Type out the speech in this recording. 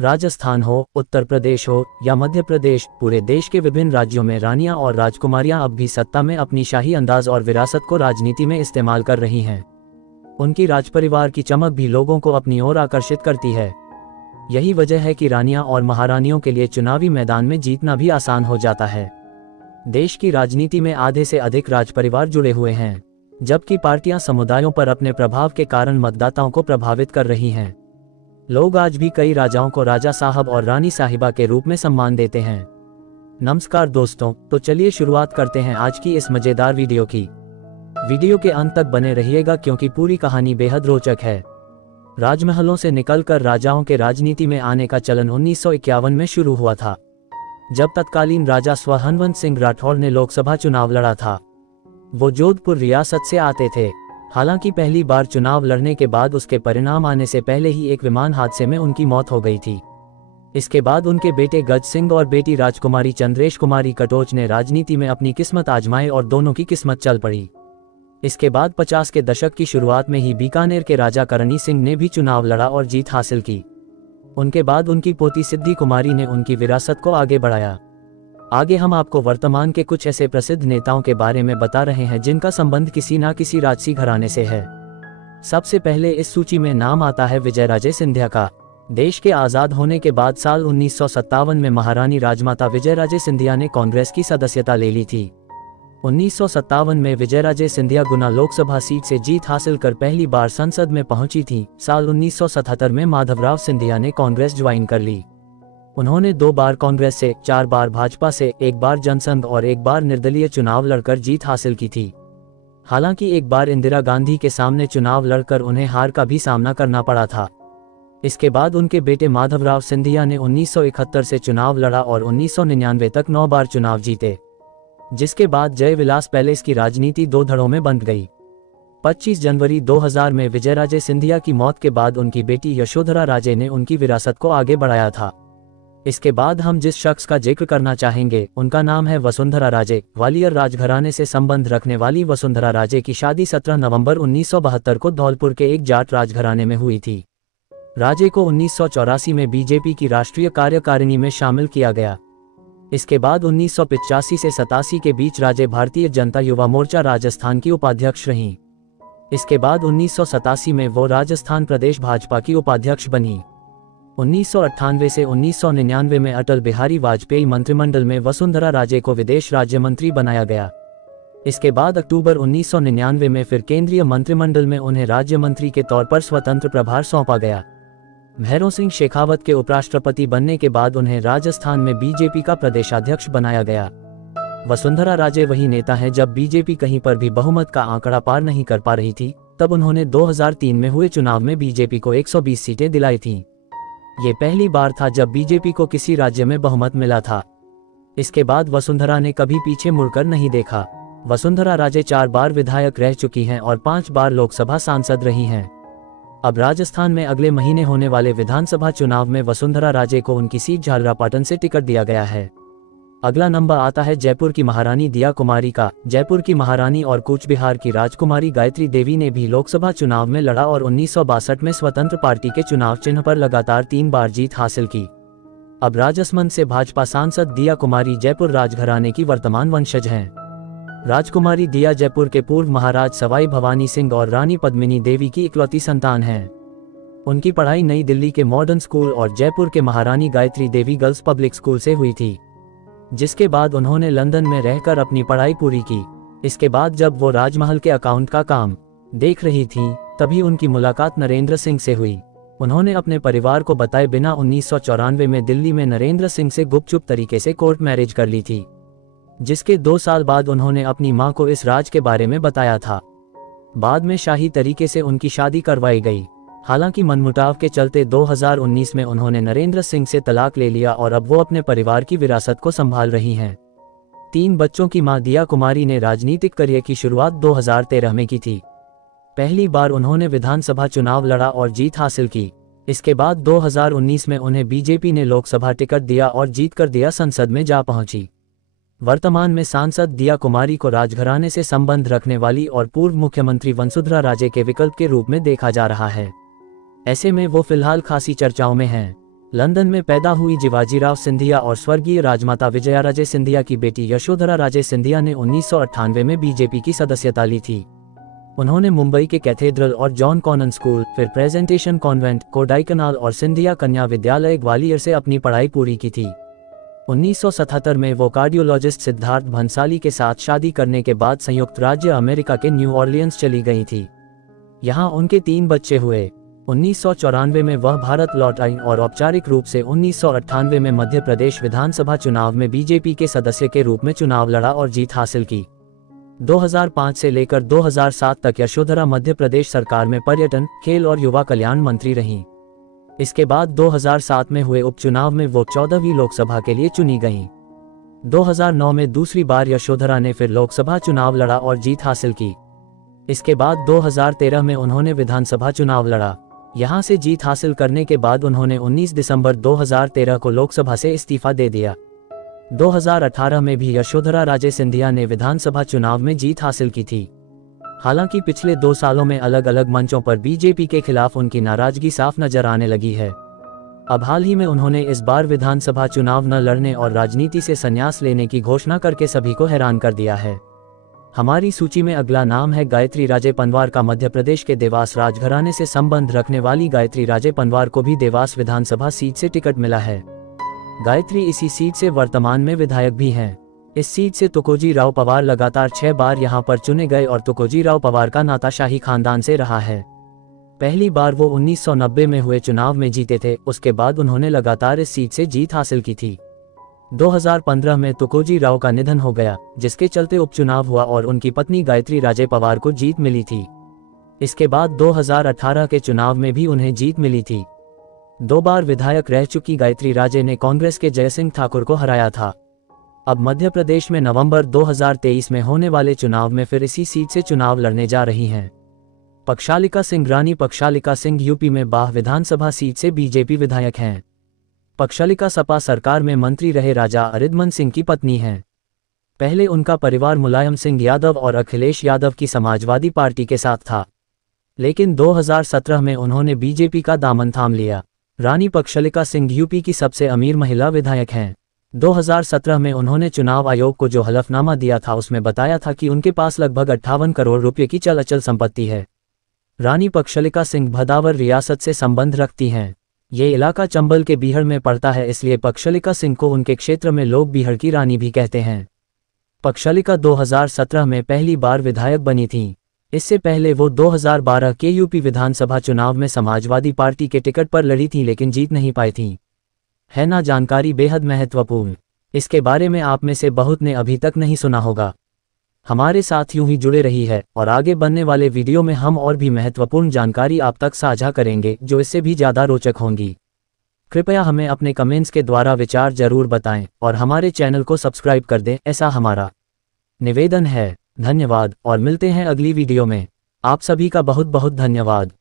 राजस्थान हो, उत्तर प्रदेश हो या मध्य प्रदेश, पूरे देश के विभिन्न राज्यों में रानियां और राजकुमारियां अब भी सत्ता में अपनी शाही अंदाज और विरासत को राजनीति में इस्तेमाल कर रही हैं। उनकी राजपरिवार की चमक भी लोगों को अपनी ओर आकर्षित करती है। यही वजह है कि रानियां और महारानियों के लिए चुनावी मैदान में जीतना भी आसान हो जाता है। देश की राजनीति में आधे से अधिक राजपरिवार जुड़े हुए हैं, जबकि पार्टियां समुदायों पर अपने प्रभाव के कारण मतदाताओं को प्रभावित कर रही हैं। लोग आज भी कई राजाओं को राजा साहब और रानी साहिबा के रूप में सम्मान देते हैं। नमस्कार दोस्तों, तो चलिए शुरुआत करते हैं आज की इस मजेदार वीडियो की। वीडियो के अंत तक बने रहिएगा क्योंकि पूरी कहानी बेहद रोचक है। राजमहलों से निकलकर राजाओं के राजनीति में आने का चलन 1951 में शुरू हुआ था, जब तत्कालीन राजा स्वहनवंत सिंह राठौर ने लोकसभा चुनाव लड़ा था। वो जोधपुर रियासत से आते थे। हालांकि पहली बार चुनाव लड़ने के बाद उसके परिणाम आने से पहले ही एक विमान हादसे में उनकी मौत हो गई थी। इसके बाद उनके बेटे गज सिंह और बेटी राजकुमारी चंद्रेश कुमारी कटोच ने राजनीति में अपनी किस्मत आजमाई और दोनों की किस्मत चल पड़ी। इसके बाद 50 के दशक की शुरुआत में ही बीकानेर के राजा करणी सिंह ने भी चुनाव लड़ा और जीत हासिल की। उनके बाद उनकी पोती सिद्धि कुमारी ने उनकी विरासत को आगे बढ़ाया। आगे हम आपको वर्तमान के कुछ ऐसे प्रसिद्ध नेताओं के बारे में बता रहे हैं जिनका संबंध किसी न किसी राजसी घराने से है। सबसे पहले इस सूची में नाम आता है विजयराजे सिंधिया का। देश के आज़ाद होने के बाद साल 1957 में महारानी राजमाता विजयराजे सिंधिया ने कांग्रेस की सदस्यता ले ली थी। 1957 में विजयराजे सिंधिया गुना लोकसभा सीट से जीत हासिल कर पहली बार संसद में पहुंची थी। साल 1977 में माधवराव सिंधिया ने कांग्रेस ज्वाइन कर ली। उन्होंने 2 बार कांग्रेस से, 4 बार भाजपा से, 1 बार जनसंघ और 1 बार निर्दलीय चुनाव लड़कर जीत हासिल की थी। हालांकि 1 बार इंदिरा गांधी के सामने चुनाव लड़कर उन्हें हार का भी सामना करना पड़ा था। इसके बाद उनके बेटे माधवराव सिंधिया ने 1971 से चुनाव लड़ा और 1999 तक 9 बार चुनाव जीते, जिसके बाद जय विलास पैलेस की राजनीति 2 धड़ों में बंट गई। 25 जनवरी 2000 में विजयराजे सिंधिया की मौत के बाद उनकी बेटी यशोधरा राजे ने उनकी विरासत को आगे बढ़ाया था। इसके बाद हम जिस शख्स का जिक्र करना चाहेंगे उनका नाम है वसुंधरा राजे। ग्वालियर राजघराने से संबंध रखने वाली वसुंधरा राजे की शादी 17 नवंबर 1972 को धौलपुर के एक जाट राजघराने में हुई थी। राजे को 1984 में बीजेपी की राष्ट्रीय कार्यकारिणी में शामिल किया गया। इसके बाद 1985 से 87 के बीच राजे भारतीय जनता युवा मोर्चा राजस्थान की उपाध्यक्ष रहीं। इसके बाद 1987 में वो राजस्थान प्रदेश भाजपा की उपाध्यक्ष बनी। 1998 से 1999 में अटल बिहारी वाजपेयी मंत्रिमंडल में वसुंधरा राजे को विदेश राज्य मंत्री बनाया गया। इसके बाद अक्टूबर 1999 में फिर केंद्रीय मंत्रिमंडल में उन्हें राज्य मंत्री के तौर पर स्वतंत्र प्रभार सौंपा गया। भैरों सिंह शेखावत के उपराष्ट्रपति बनने के बाद उन्हें राजस्थान में बीजेपी का प्रदेशाध्यक्ष बनाया गया। वसुंधरा राजे वही नेता हैं जब बीजेपी कहीं पर भी बहुमत का आंकड़ा पार नहीं कर पा रही थी, तब उन्होंने 2003 में हुए चुनाव में बीजेपी को 120 सीटें दिलाई थीं। ये पहली बार था जब बीजेपी को किसी राज्य में बहुमत मिला था। इसके बाद वसुंधरा ने कभी पीछे मुड़कर नहीं देखा। वसुंधरा राजे 4 बार विधायक रह चुकी हैं और 5 बार लोकसभा सांसद रही हैं। अब राजस्थान में अगले महीने होने वाले विधानसभा चुनाव में वसुंधरा राजे को उनकी सीट झालरापाटन से टिकट दिया गया है। अगला नंबर आता है जयपुर की महारानी दिया कुमारी का। जयपुर की महारानी और कूच बिहार की राजकुमारी गायत्री देवी ने भी लोकसभा चुनाव में लड़ा और 1962 में स्वतंत्र पार्टी के चुनाव चिन्ह पर लगातार 3 बार जीत हासिल की। अब राजसमंद से भाजपा सांसद दिया कुमारी जयपुर राजघराने की वर्तमान वंशज हैं। राजकुमारी दिया जयपुर के पूर्व महाराज सवाई भवानी सिंह और रानी पद्मिनी देवी की इकलौती संतान हैं। उनकी पढ़ाई नई दिल्ली के मॉडर्न स्कूल और जयपुर के महारानी Gayatri Devi girls public school से हुई थी, जिसके बाद उन्होंने लंदन में रहकर अपनी पढ़ाई पूरी की। इसके बाद जब वो राजमहल के अकाउंट का काम देख रही थी, तभी उनकी मुलाकात नरेंद्र सिंह से हुई। उन्होंने अपने परिवार को बताए बिना 1994 में दिल्ली में नरेंद्र सिंह से गुपचुप तरीके से कोर्ट मैरिज कर ली थी, जिसके 2 साल बाद उन्होंने अपनी मां को इस राज के बारे में बताया था। बाद में शाही तरीके से उनकी शादी करवाई गई। हालांकि मनमुटाव के चलते 2019 में उन्होंने नरेंद्र सिंह से तलाक ले लिया और अब वो अपने परिवार की विरासत को संभाल रही हैं। 3 बच्चों की मां दिया कुमारी ने राजनीतिक करियर की शुरुआत 2013 में की थी। पहली बार उन्होंने विधानसभा चुनाव लड़ा और जीत हासिल की। इसके बाद 2019 में उन्हें बीजेपी ने लोकसभा टिकट दिया और जीतकर दिया संसद में जा पहुंची। वर्तमान में सांसद दिया कुमारी को राजघराने से संबंध रखने वाली और पूर्व मुख्यमंत्री वसुंधरा राजे के विकल्प के रूप में देखा जा रहा है। ऐसे में वो फिलहाल खासी चर्चाओं में हैं। लंदन में पैदा हुई जिवाजीराव सिंधिया और स्वर्गीय राजमाता विजयाराजे सिंधिया की बेटी यशोधरा राजे सिंधिया ने 1998 में बीजेपी की सदस्यता ली थी। उन्होंने मुंबई के कैथेड्रल और जॉन कॉनन स्कूल, फिर प्रेजेंटेशन कॉन्वेंट, कोडाईकनाल और सिंधिया कन्या विद्यालय ग्वालियर से अपनी पढ़ाई पूरी की थी। 1977 में वो कार्डियोलॉजिस्ट सिद्धार्थ भंसाली के साथ शादी करने के बाद संयुक्त राज्य अमेरिका के न्यू ऑर्लियंस चली गई थी। यहाँ उनके 3 बच्चे हुए। 1994 में वह भारत लौट आईं और औपचारिक रूप से 1998 में मध्य प्रदेश विधानसभा चुनाव में बीजेपी के सदस्य के रूप में चुनाव लड़ा और जीत हासिल की। 2005 से लेकर 2007 तक यशोधरा मध्य प्रदेश सरकार में पर्यटन, खेल और युवा कल्याण मंत्री रहीं। इसके बाद 2007 में हुए उपचुनाव में वो 14वीं लोकसभा के लिए चुनी गईं। 2009 में दूसरी बार यशोधरा ने फिर लोकसभा चुनाव लड़ा और जीत हासिल की। इसके बाद 2013 में उन्होंने विधानसभा चुनाव लड़ा। यहां से जीत हासिल करने के बाद उन्होंने 19 दिसंबर 2013 को लोकसभा से इस्तीफा दे दिया। 2018 में भी यशोधरा राजे सिंधिया ने विधानसभा चुनाव में जीत हासिल की थी। हालांकि पिछले 2 सालों में अलग अलग मंचों पर बीजेपी के खिलाफ उनकी नाराजगी साफ नजर आने लगी है। अब हाल ही में उन्होंने इस बार विधानसभा चुनाव न लड़ने और राजनीति से संन्यास लेने की घोषणा करके सभी को हैरान कर दिया है। हमारी सूची में अगला नाम है गायत्री राजे पंवार का। मध्य प्रदेश के देवास राजघराने से संबंध रखने वाली गायत्री राजे पंवार को भी देवास विधानसभा सीट से टिकट मिला है। गायत्री इसी सीट से वर्तमान में विधायक भी हैं। इस सीट से तुकोजी राव पवार लगातार 6 बार यहां पर चुने गए और तुकोजी राव पवार का नाता शाही खानदान से रहा है। पहली बार वो 1990 में हुए चुनाव में जीते थे। उसके बाद उन्होंने लगातार इस सीट से जीत हासिल की थी। 2015 में तुकोजी राव का निधन हो गया, जिसके चलते उपचुनाव हुआ और उनकी पत्नी गायत्री राजे पवार को जीत मिली थी। इसके बाद 2018 के चुनाव में भी उन्हें जीत मिली थी। 2 बार विधायक रह चुकी गायत्री राजे ने कांग्रेस के जयसिंह ठाकुर को हराया था। अब मध्य प्रदेश में नवंबर 2023 में होने वाले चुनाव में फिर इसी सीट से चुनाव लड़ने जा रही हैं। पक्षालिका सिंह रानी पक्षालिका सिंह यूपी में बाह विधानसभा सीट से बीजेपी विधायक हैं। पक्षालिका सपा सरकार में मंत्री रहे राजा अरिदमन सिंह की पत्नी हैं। पहले उनका परिवार मुलायम सिंह यादव और अखिलेश यादव की समाजवादी पार्टी के साथ था, लेकिन 2017 में उन्होंने बीजेपी का दामन थाम लिया। रानी पक्षालिका सिंह यूपी की सबसे अमीर महिला विधायक हैं। 2017 में उन्होंने चुनाव आयोग को जो हलफनामा दिया था उसमें बताया था कि उनके पास लगभग 58 करोड़ रुपये की चल अचल संपत्ति है। रानी पक्षालिका सिंह भदावर रियासत से संबंध रखती हैं। ये इलाका चंबल के बीहड़ में पड़ता है, इसलिए पक्षालिका सिंह को उनके क्षेत्र में लोग बीहड़ की रानी भी कहते हैं। पक्षालिका 2017 में पहली बार विधायक बनी थीं। इससे पहले वो 2012 के यूपी विधानसभा चुनाव में समाजवादी पार्टी के टिकट पर लड़ी थी, लेकिन जीत नहीं पाई थीं। है ना जानकारी बेहद महत्वपूर्ण। इसके बारे में आप में से बहुत ने अभी तक नहीं सुना होगा। हमारे साथ यूं ही जुड़े रही है और आगे बनने वाले वीडियो में हम और भी महत्वपूर्ण जानकारी आप तक साझा करेंगे, जो इससे भी ज़्यादा रोचक होंगी। कृपया हमें अपने कमेंट्स के द्वारा विचार जरूर बताएं और हमारे चैनल को सब्सक्राइब कर दें, ऐसा हमारा निवेदन है। धन्यवाद और मिलते हैं अगली वीडियो में। आप सभी का बहुत बहुत धन्यवाद।